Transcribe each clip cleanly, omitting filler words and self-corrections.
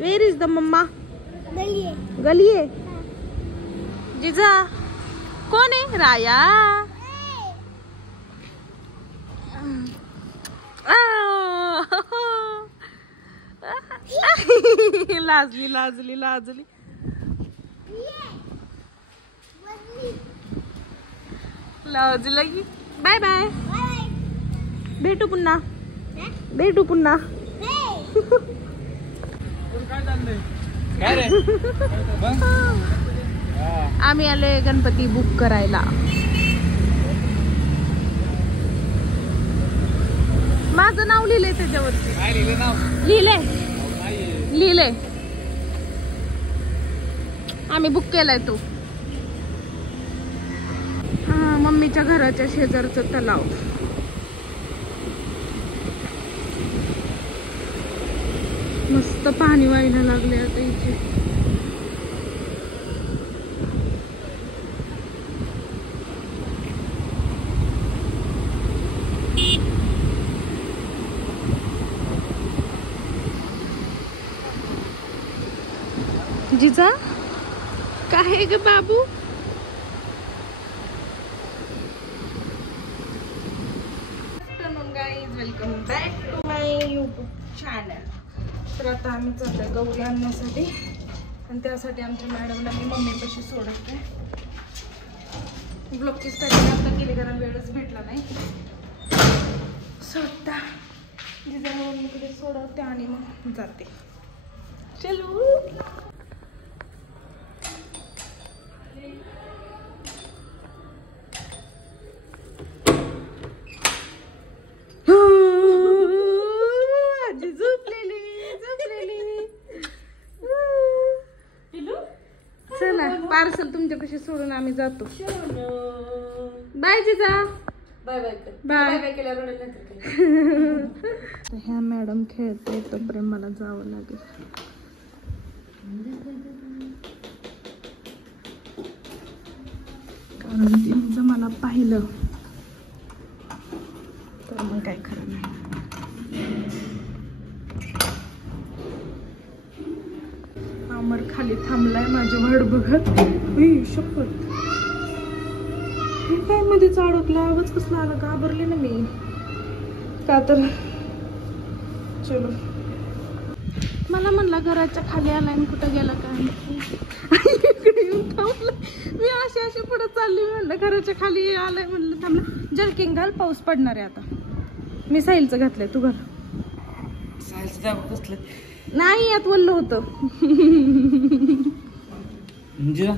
Where is the mamma? गली है। जिजा कौन है? राया। लाजली लाजली लाजली। लाजली। बाय बाय, भेटू पुन्हा, भेटू पुन्हा। आम्ही आले गणपती बुक करायला। माझं नाव लिहिलंय त्याच्यावरती। लिहिलंय लिहिलंय, आम्ही बुक केलाय तो। हा, मम्मीच्या घराच्या शेजारचं तलाव। मस्त पाणी व्हायला लागले आता इथे। जिजा काय ग बाबू? Welcome back to my YouTube channel. तर आता आम्ही चाललोय गौरी आणण्यासाठी आणि त्यासाठी आमच्या मॅडमला मी मम्मीपाशी सोडवते। ब्लॉगची स्टार्टिंग आता केली कारण वेळच भेटला नाही। स्वतः जिजाला मम्मीकडे सोडवते आणि मग जाते। चलो। चला पार्सल तुमच्यापाशी सोडून आम्ही जातो। बाय जिजा। बाय बाय बाय बाय केल्यावर ह्या मॅडम खेळते तोपर्यंत मला जावं लागेल। कारण तिचं मला पाहिलं तर मग काय खरं नाही। अमर खाली थांबलाय माझी वाट बघत। शपथ, हे काय मध्येच अडकला? आवाज कसला आला? घाबरले ना मी का तर। चलो, मला म्हणला घराच्या खाली आलाय आणि कुठं गेला काय इकडे येऊन थांबला। मी अशी अशी पुढे चालली, म्हणलं घराच्या खाली आलाय म्हणलं थांबला। जर्किंग घाल, पाऊस पडणार आहे आता। मी साहिलचं घातलंय, तू घाल। साहिलचं कसलं नाही, यात वल्ल होतं।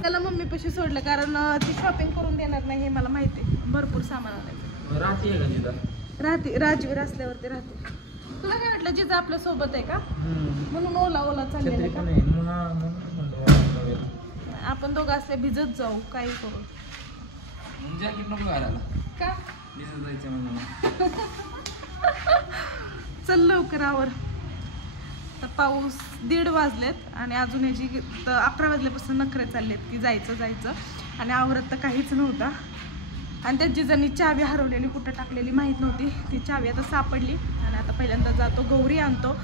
त्याला मम्मी पाशी सोडलं कारण ती शॉपिंग करून देणार नाही हे मला माहिती आहे। भरपूर सामान आणायचं राहते, राजवीर असल्यावरती राहते। तुला काय वाटलं जिजा आपल्या सोबत आहे का म्हणून ओला ओला चाललेलं का? आपण दोघं असले भिजत जाऊ, काही करू का? चल लवकर आवर। तर पाऊस 1:30 वाजलेत आणि अजून याची 11 वाजल्यापासून नखरे चाललेत की जायचं जायचं आणि आवरत तर काहीच नव्हता। आणि त्या जिजांनी चावी हरवलेली कुठं टाकलेली माहीत नव्हती, ती चावी आता सापडली आणि आता पहिल्यांदा जातो गौरी आणतो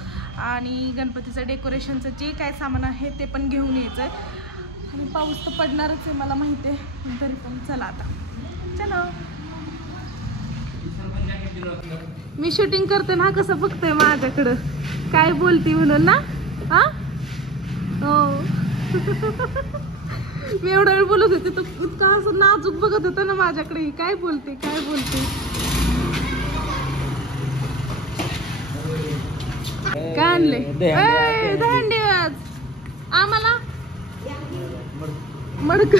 आणि गणपतीचं डेकोरेशनचं जे काय सामान आहे ते पण घेऊन यायचं आहे। आणि पाऊस तर पडणारच आहे मला माहिती आहे, तरी पण चला आता चलो। मी शूटिंग करते ना, कसं बघतोय माझ्याकडं काय बोलती म्हणून ना? हा हो मी एवढा वेळ बोलत होते तर इतका असं नाजूक बघत होता ना माझ्याकडे, काय बोलते काय बोलते। काय आणले? दहंडी आम्हाला मडक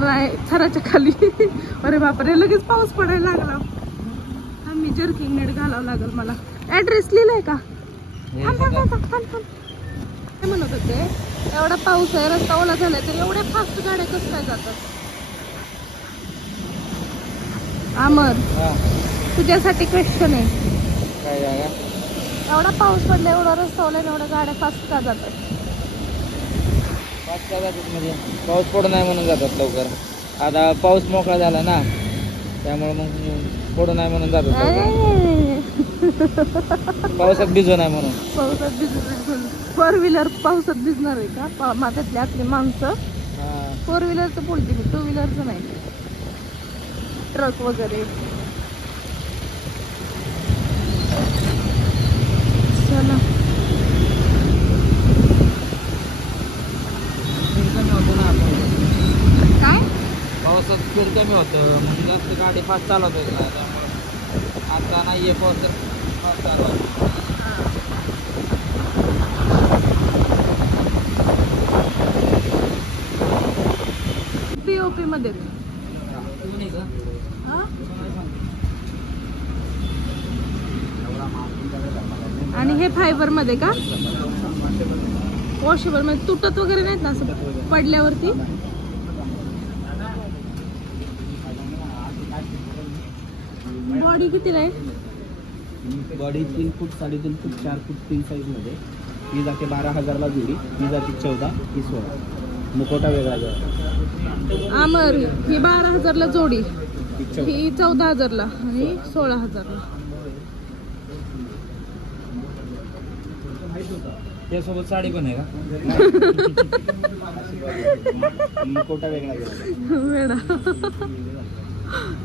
नाही थराच्या खाली। अरे बापरे, लगेच पाऊस पडायला लागला। आम्ही जर्किंग नेट घालावं लागेल मला। ऍड्रेस लिहिलाय का? काय म्हणत होते, एवढा पाऊस आहे, रस्ता ओला झालाय तर एवढ्या फास्ट गाड्या कसं काय जातात? अमर, तुझ्यासाठी क्वेश्चन आहे। एवढा पाऊस पडला, एवढा रस्ता ओला, एवढ्या गाड्या फास्ट का जातात? म्हणजे पाऊस पडू नाही म्हणून जातात लवकर। आता पाऊस मोकळा झाला ना त्यामुळे मग पडू नाही म्हणून जातात। पावसात भिजू नाही म्हणून. पावसात भिजणार. 4 व्हीलर पावसात भिजणार आहे का? माझ्यातली आपली माणसं 4 व्हीलरचं बोलते मी, 2 व्हीलरचं नाही. ट्रक वगैरे. चला काय पावसात स्पीड कमी होतं म्हणजे जास्त गाडी फास्ट चालवत होती ना, त्यामुळे आता नाहीये पावसात फास्ट चालवायचं. पीओपी मध्ये आणि हे फायबर मध्ये का? वॉशेबल मध्ये तुटत वगैरे नाहीत ना असं पडल्यावरती? बॉडी कितीला आहे? बॉडी 3 फूट 3.5 फूट 4 फूट 3 साईज मध्ये. ही जाते 12,000ला जोडी, ही जाते 14, ही 16. मुखोटा वेगळा वेगळा. आमर ही 12,000ला जोडी, ही 14. ही 14,000ला आणि 16,000ला. त्यासोबत साडी पण आहे का? मुखोटा वेगळा वेगळा. वेडा.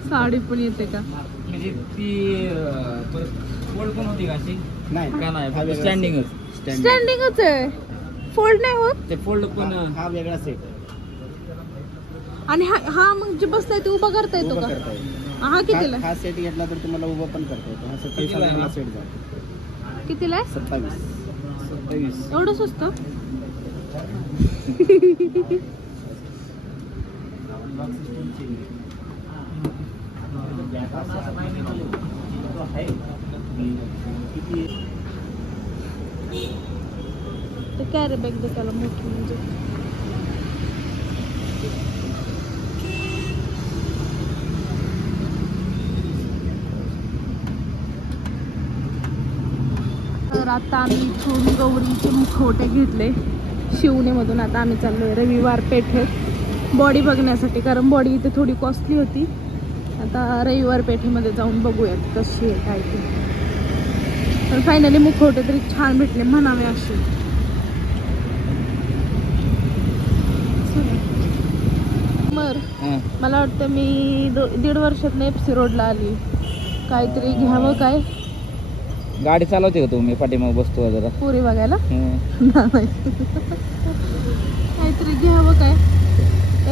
साडी पण येते का? म्हणजे ती फोल्ड पण होती का अशी? नाही का नाही, हा वेगळा स्टँडिंगच. स्टँडिंगच आहे, फोल्ड नाही होत. ते फोल्ड पण हा वेगळा सेट. आणि हा मग जे बसता येते उभा करता येतो उभं का? करता येईल. हा कितीला? हा सेट घेतला तर तुम्हाला उभं पण करता येतो. हा 27,000ला सेट जातो. कितीला आहे? 27. एवढं स्वस्त? ते कॅरी बॅग त्याला मोठी म्हणजे. तर आता आम्ही इथून गौरीचे मुखवटे घेतले शिवणीमधून. आता आम्ही चाललोय रविवार पेठेत बॉडी बघण्यासाठी, कारण बॉडी इथे थोडी कॉस्टली होती. आता रविवार पेठेमध्ये जाऊन बघूयात कशी आहे काय ते. तर फायनली मुखवटे तरी छान भेटले म्हणावे असे. मला वाटतं मी 1.5 वर्षात FC रोडला आली. काहीतरी घ्यावं काय? गाडी चालवते का तुम्ही? पाठीमाग बसतो जरा पुरी बघायला. काहीतरी घ्यावं काय?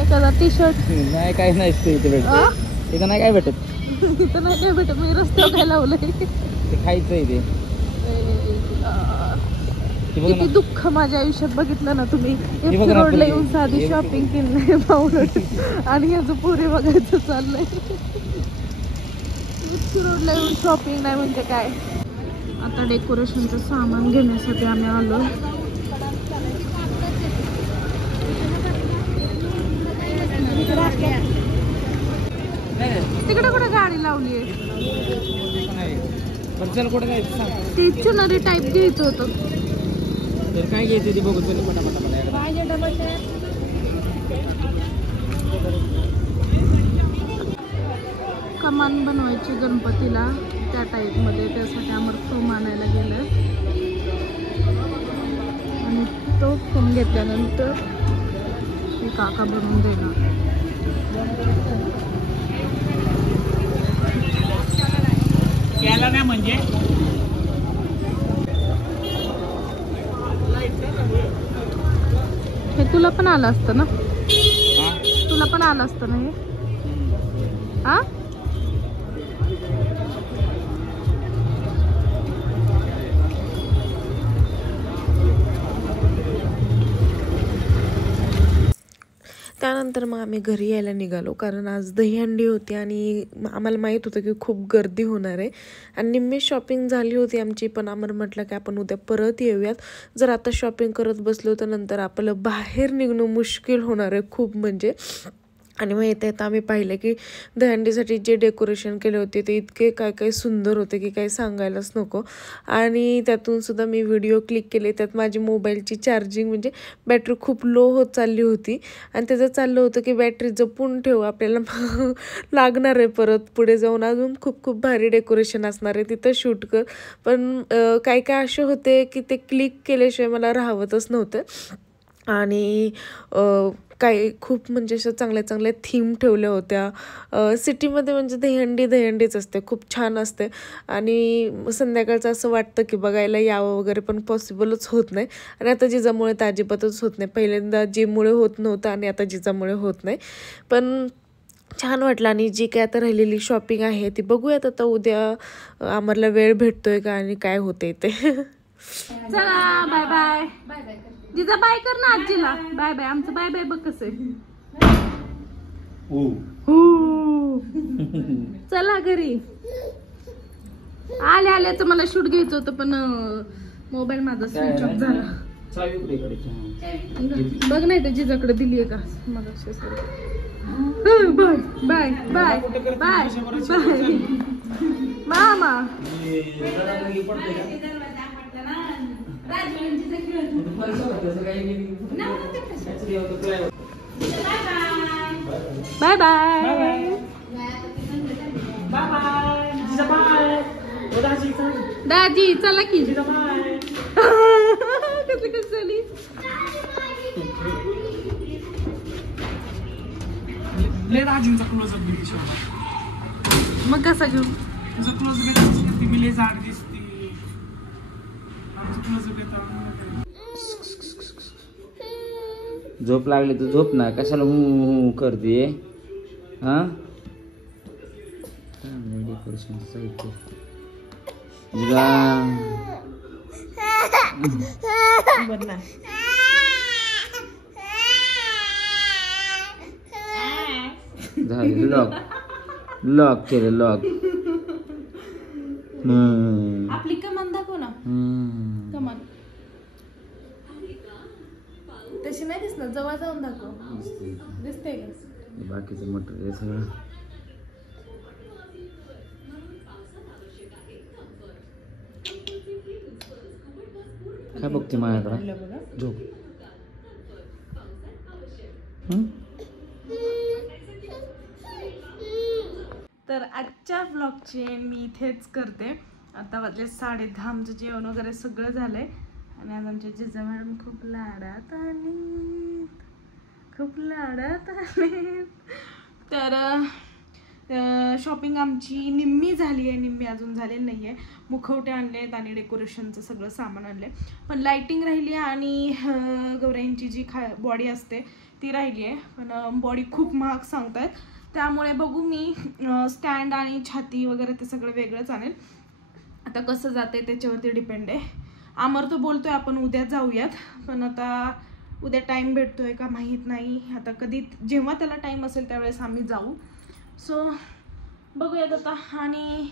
एखादा टी-शर्ट. नाही काही नाही इथे भेटत. इथं नाही काय भेटत. इथं नाही काय भेटत. मी रस्त्यावर काय लावलंय ते खायचंय ते. किती दुःख माझ्या आयुष्यात बघितलं ना तुम्ही. बघ ना, रोडला येऊन साधी शॉपिंग केली पावडर आणि याचं पुरे बघायचं चाललंय. रोडला येऊन शॉपिंग नाही म्हणजे काय. आता डेकोरेशनचं सामान घेण्यासाठी आम्ही आलो. तिकडे कुठे गाडी लावली आहे? चल कुठे जायचं सांग. ते चुनरी टाईप घ्यायचं होतं. तर काय घ्यायचं ते बघू. चल पटापटा. कमान बनवायची गणपतीला त्या टाईपमध्ये, त्यासाठी आम्हाला फोम आणायला गेलं आणि तो फोम घेतल्यानंतर हे काका बनवून देणार. केला नाही म्हणजे हे तुला पण आलं असतं ना? तुला पण आलं असतं ना हे? हा त्यानंतर मग आम्ही घरी यायला निघालो, कारण आज दहीहंडी होती आणि आम्हाला माहीत होतं की खूप गर्दी होणार आहे. आणि निम्मी शॉपिंग झाली होती आमची, पण आम्हाला म्हटलं की आपण उद्या परत येऊयात. जर आता शॉपिंग करत बसलो तर नंतर आपलं बाहेर निघणं मुश्किल होणार आहे खूप म्हणजे. आणि मग येता येता आम्ही पाहिलं की दहीहंडीसाठी जे डेकोरेशन केले होते ते इतके काय सुंदर होते की काही सांगायलाच नको. आणि त्यातून सुद्धा मी व्हिडिओ क्लिक केले. त्यात माझी मोबाईलची चार्जिंग म्हणजे बॅटरी खूप लो होत चालली होती आणि त्याचं चाललं होतं की बॅटरी जपून ठेव, आपल्याला लागणार आहे परत पुढे जाऊन, अजून खूप भारी डेकोरेशन असणार आहे तिथं शूट कर. पण काय असे होते की ते क्लिक केल्याशिवाय मला राहवतच नव्हतं. आणि काही खूप म्हणजे अशा चांगल्या थीम ठेवल्या होत्या. सिटीमध्ये म्हणजे दहीहंडीच असते, खूप छान असते. आणि संध्याकाळचं असं वाटतं की बघायला यावं वगैरे, पण पॉसिबलच होत नाही. आणि आता जिजामुळे तर अजिबातच होत नाही. पहिल्यांदा जिमुळे होत नव्हतं आणि आता जिजामुळे होत नाही. पण छान वाटलं. आणि जी काय आता राहिलेली शॉपिंग आहे ती बघूयात आता उद्या आम्हाला वेळ भेटतोय का आणि काय होते ते. चला बाय बाय. जिजा बाय कर ना आजीला. Bye bye. आमचं बाय बाय बघ कसं आहे. चला घरी. आल्याचं मला शूट घ्यायचं होतं पण मोबाईल माझा स्विच ऑफ झाला. बघ नाही तर जिजाकडे दिलीये का मग. Bye bye bye bye bye मामा. बाय बाय दाजी. चला की कसं झाली. राजींचा क्लोजअप दिली मग कसा घेऊ. तुझा क्लोजअप मी लय जाड दिसते. क्लोजअप येतात. झोप लागली तर झोप ना, कशाला हू करते. हा डेकोरेशन साहित्य झाले. लॉक केलं. लॉक आपली कमान दाखव ना. कमान तशी नाही दिसणार. जवळ जाऊन दाखव. दिसते का बाकीचं मटेरियल सगळं. काय बघते माझ्याकडं. झोप. तर आजच्या ब्लॉगचे मी इथेच करते. आता वाजले 10:30. आमचं जेवण वगैरे सगळं झालंय आणि आज आमच्या जिजा मॅडम खूप लाडात आलीत. तर शॉपिंग आमची निम्मी झाली आहे, निम्मी अजून झालेली नाही आहे. मुखवटे आणलेत आणि डेकोरेशनचं सगळं सामान आणलं आहे. पण लाईटिंग राहिली आहे आणि गौऱ्यांची जी बॉडी असते ती राहिली आहे. पण बॉडी खूप महाग सांगतायत, त्यामुळे बघू मी स्टँड आणि छाती वगैरे ते सगळं वेगळंच आणेल. आता कसं जाते त्याच्यावरती डिपेंड आहे. अमर तो बोलतोय आपण उद्या जाऊयात, पण आता उद्या टाईम भेटतोय का माहीत नाही. आता कधी जेव्हा त्याला टाईम असेल त्यावेळेस आम्ही जाऊ. सो बघूयात आता. आणि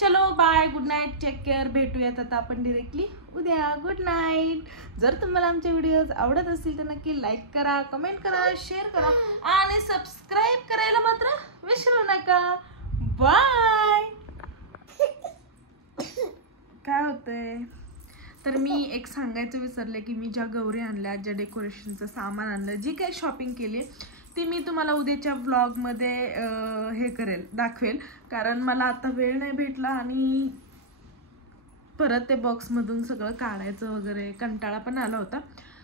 चलो bye, good night, take care. भेटूयात आता आपण डिरेक्टली उद्या. Good night. जर तुम्हाला आमचे व्हिडिओज आवडत असतील तर नक्की लाईक करा, कमेंट करा, शेअर करा आणि सबस्क्राईब करायला मात्र विसरू नका. बाय. काय होतंय तर मी एक सांगायचं विसरले की मी ज्या गौरी आणल्या, ज्या डेकोरेशनचं सामान आणलं, जी काही शॉपिंग केली ती मी तुम्हाला उद्याच्या व्लॉगमध्ये हे करेल, दाखवेल. कारण मला आता वेळ नाही भेटला आणि परत ते बॉक्समधून सगळं काढायचं वगैरे कंटाळा पण आला होता.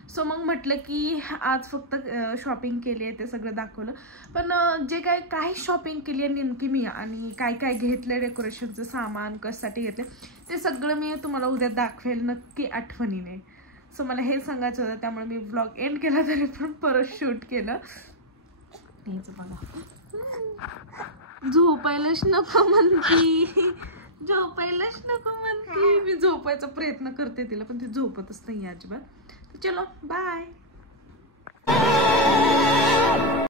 सो मग म्हटलं की आज फक्त शॉपिंग केली आहे ते सगळं दाखवलं. पण जे काय शॉपिंग केली आहे नेमकी मी आणि काय घेतलं डेकोरेशनचं सामान कशासाठी घेतले ते सगळं मी तुम्हाला उद्या दाखवेल नक्की आठवणीने. सो मला हे सांगायचं होतं, त्यामुळे मी व्लॉग एंड केला तरी पण परत शूट केलं. बघा झोपायलाच नको म्हणती, झोपायलाच नको म्हणती. मी झोपायचा प्रयत्न करते तिला पण ती झोपतच नाही अजिबात. चलो बाय.